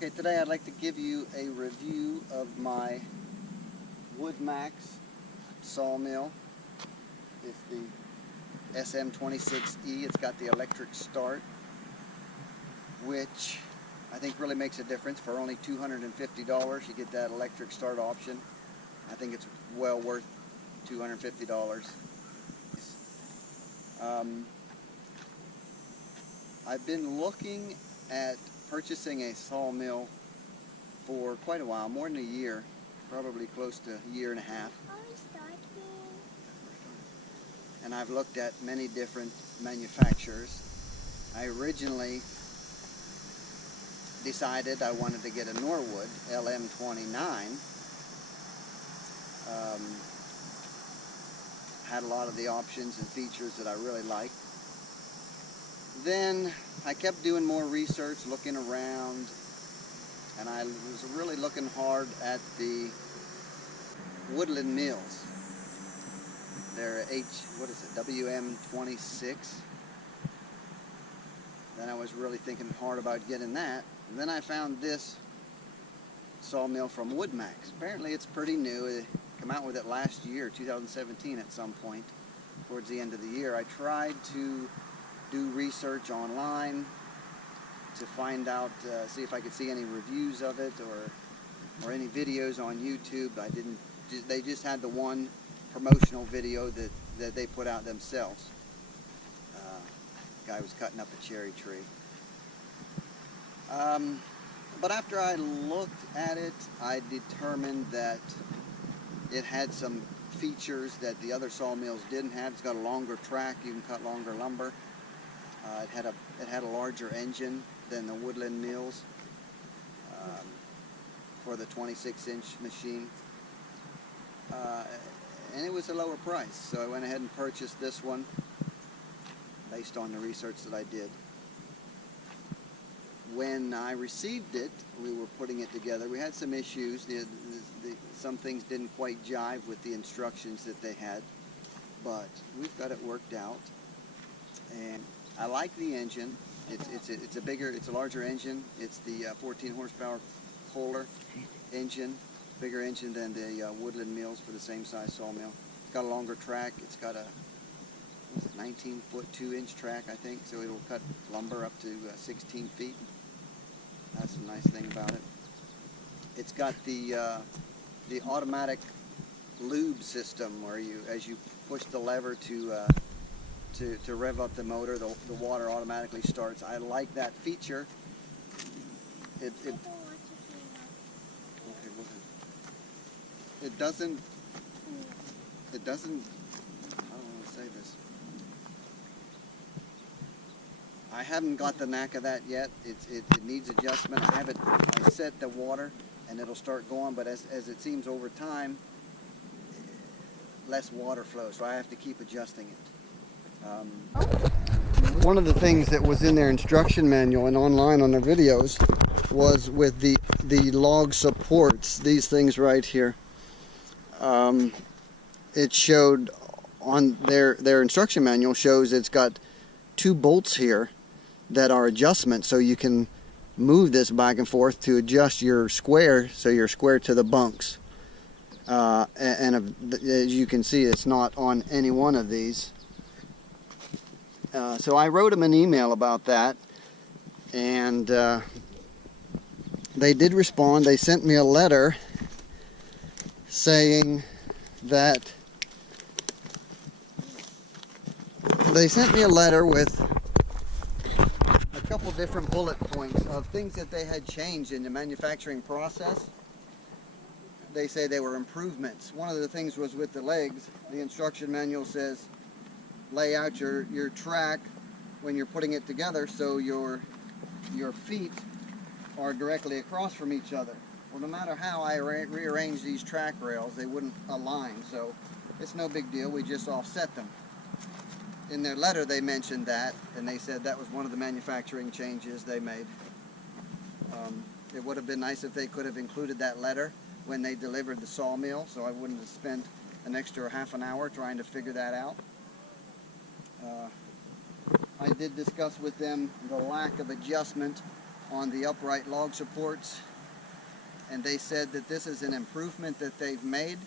Okay, today I'd like to give you a review of my Woodmaxx Sawmill. It's the SM26e. It's got the electric start, which I think really makes a difference. For only $250 you get that electric start option. I think it's well worth $250. I've been looking at purchasing a sawmill for quite a while, more than a year, probably close to a year and a half. And I've looked at many different manufacturers. I originally decided I wanted to get a Norwood LM29. Had a lot of the options and features that I really liked. Then I kept doing more research, looking around, and I was really looking hard at the Woodland Mills. They're WM26. Then I was really thinking hard about getting that. And then I found this sawmill from Woodmaxx. Apparently it's pretty new. They came out with it last year, 2017 at some point, towards the end of the year. I tried to do research online to find out, see if I could see any reviews of it or any videos on YouTube. I didn't. They just had the one promotional video that they put out themselves. Guy was cutting up a cherry tree. But after I looked at it, I determined that it had some features that the other sawmills didn't have. It's got a longer track. You can cut longer lumber. It had a larger engine than the Woodland Mills for the 26-inch machine, and it was a lower price. So I went ahead and purchased this one based on the research that I did. When I received it, we were putting it together. We had some issues. Some things didn't quite jive with the instructions that they had, but we've got it worked out. And I like the engine. It's a larger engine. It's the 14 horsepower Kohler engine, bigger engine than the Woodland Mills for the same size sawmill. It's got a longer track. It's got a 19-foot 2-inch track, I think, so it'll cut lumber up to 16 feet. That's a nice thing about it. It's got the automatic lube system where as you push the lever to rev up the motor, the water automatically starts. I like that feature. It doesn't, I don't want to say this. I haven't got the knack of that yet. It needs adjustment. I set the water and it'll start going, but as it seems over time, less water flows, so I have to keep adjusting it. One of the things that was in their instruction manual and online on their videos was with the log supports, these things right here. It showed on their instruction manual shows it's got 2 bolts here that are adjustments, so you can move this back and forth to adjust your square, so you're square to the bunks. And as you can see, it's not on any one of these. So I wrote them an email about that, and they did respond. They sent me a letter saying that with a couple different bullet points of things that they had changed in the manufacturing process. They say they were improvements. One of the things was with the legs. The instruction manual says lay out your track when you're putting it together so your feet are directly across from each other. Well, no matter how I rearrange these track rails, they wouldn't align, so it's no big deal. We just offset them. In their letter they mentioned that, and they said that was one of the manufacturing changes they made. It would have been nice if they could have included that letter when they delivered the sawmill, so I wouldn't have spent an extra half an hour trying to figure that out. I did discuss with them the lack of adjustment on the upright log supports, and they said that this is an improvement that they've made.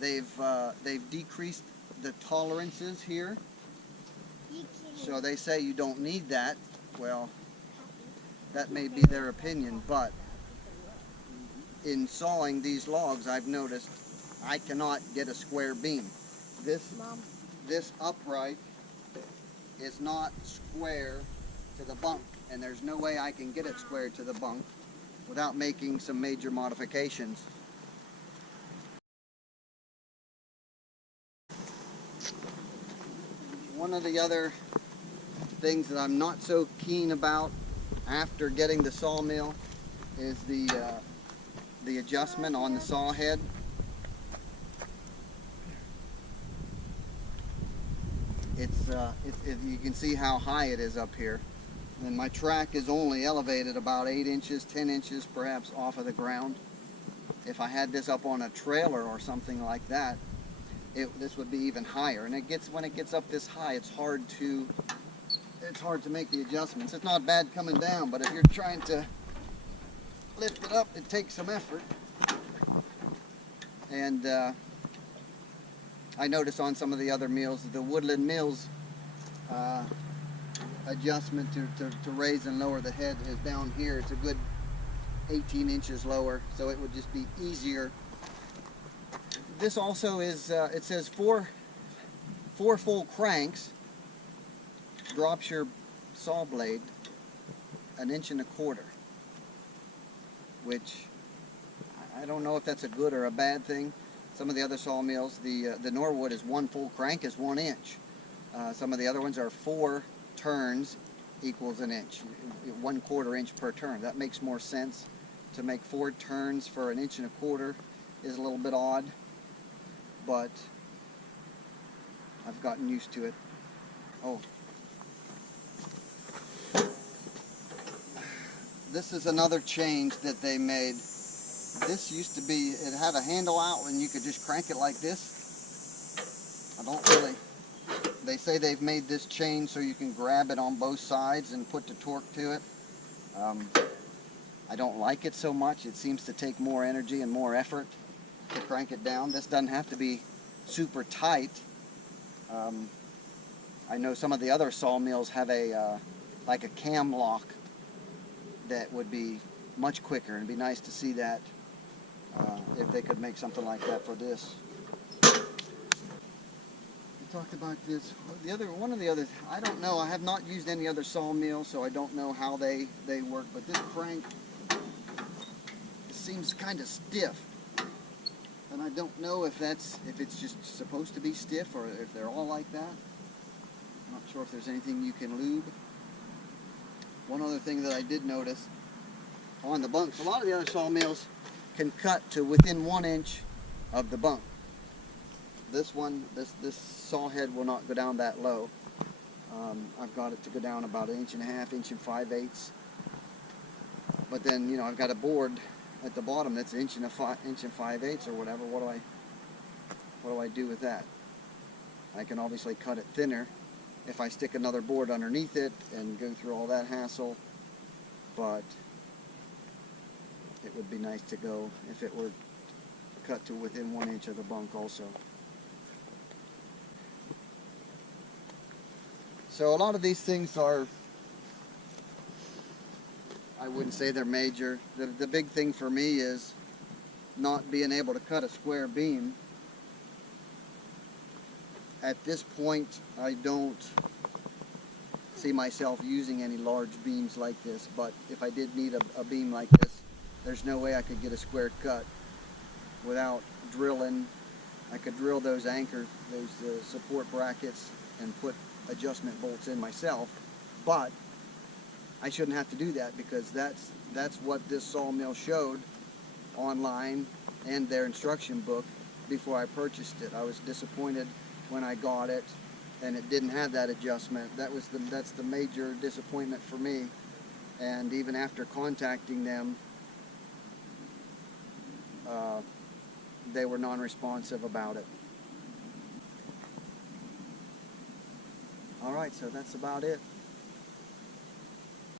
They've decreased the tolerances here, so they say you don't need that. Well, that may be their opinion, but in sawing these logs, I've noticed I cannot get a square beam. This upright is not square to the bunk, and there's no way I can get it square to the bunk without making some major modifications. One of the other things that I'm not so keen about after getting the sawmill is the adjustment on the saw head. You can see how high it is up here, and my track is only elevated about 8 inches, 10 inches perhaps off of the ground. If I had this up on a trailer or something like that, this would be even higher. And when it gets up this high, it's hard to make the adjustments. It's not bad coming down, but if you're trying to lift it up, it takes some effort. And I noticed on some of the other mills, the Woodland Mills adjustment to raise and lower the head is down here. It's a good 18 inches lower, so it would just be easier. This also is, it says four full cranks drops your saw blade 1.25 inches, which I don't know if that's a good or a bad thing. Some of the other sawmills, the Norwood is 1 full crank is 1 inch. Some of the other ones are 4 turns equals 1 inch, 1/4 inch per turn. That makes more sense. To make 4 turns for 1.25 inches is a little bit odd, but I've gotten used to it. Oh, this is another change that they made. This used to be, it had a handle out and you could just crank it like this. They say they've made this chain so you can grab it on both sides and put the torque to it. I don't like it so much. It seems to take more energy and more effort to crank it down. This doesn't have to be super tight. I know some of the other sawmills have like a cam lock that would be much quicker, and it'd be nice to see that if they could make something like that for this. We talked about this. One of the other, I don't know. I have not used any other sawmill, so I don't know how they work. But this crank seems kind of stiff, and I don't know if it's just supposed to be stiff or if they're all like that. I'm not sure if there's anything you can lube. One other thing that I did notice on the bunks, a lot of the other sawmills can cut to within 1 inch of the bunk. This one, this saw head will not go down that low. I've got it to go down about 1.5 inches, 1 5/8. But then, you know, I've got a board at the bottom that's 1 inch and 5/8 or whatever. What do I do with that? I can obviously cut it thinner if I stick another board underneath it and go through all that hassle, but it would be nice to go if it were cut to within 1 inch of the bunk also. So a lot of these things are, I wouldn't say they're major. The big thing for me is not being able to cut a square beam. At this point, I don't see myself using any large beams like this, but if I did need a beam like this, there's no way I could get a square cut without drilling. I could drill those support brackets and put adjustment bolts in myself, but I shouldn't have to do that because that's what this sawmill showed online and their instruction book before I purchased it. I was disappointed when I got it and it didn't have that adjustment. That's the major disappointment for me. And even after contacting them, they were non-responsive about it. Alright, so that's about it.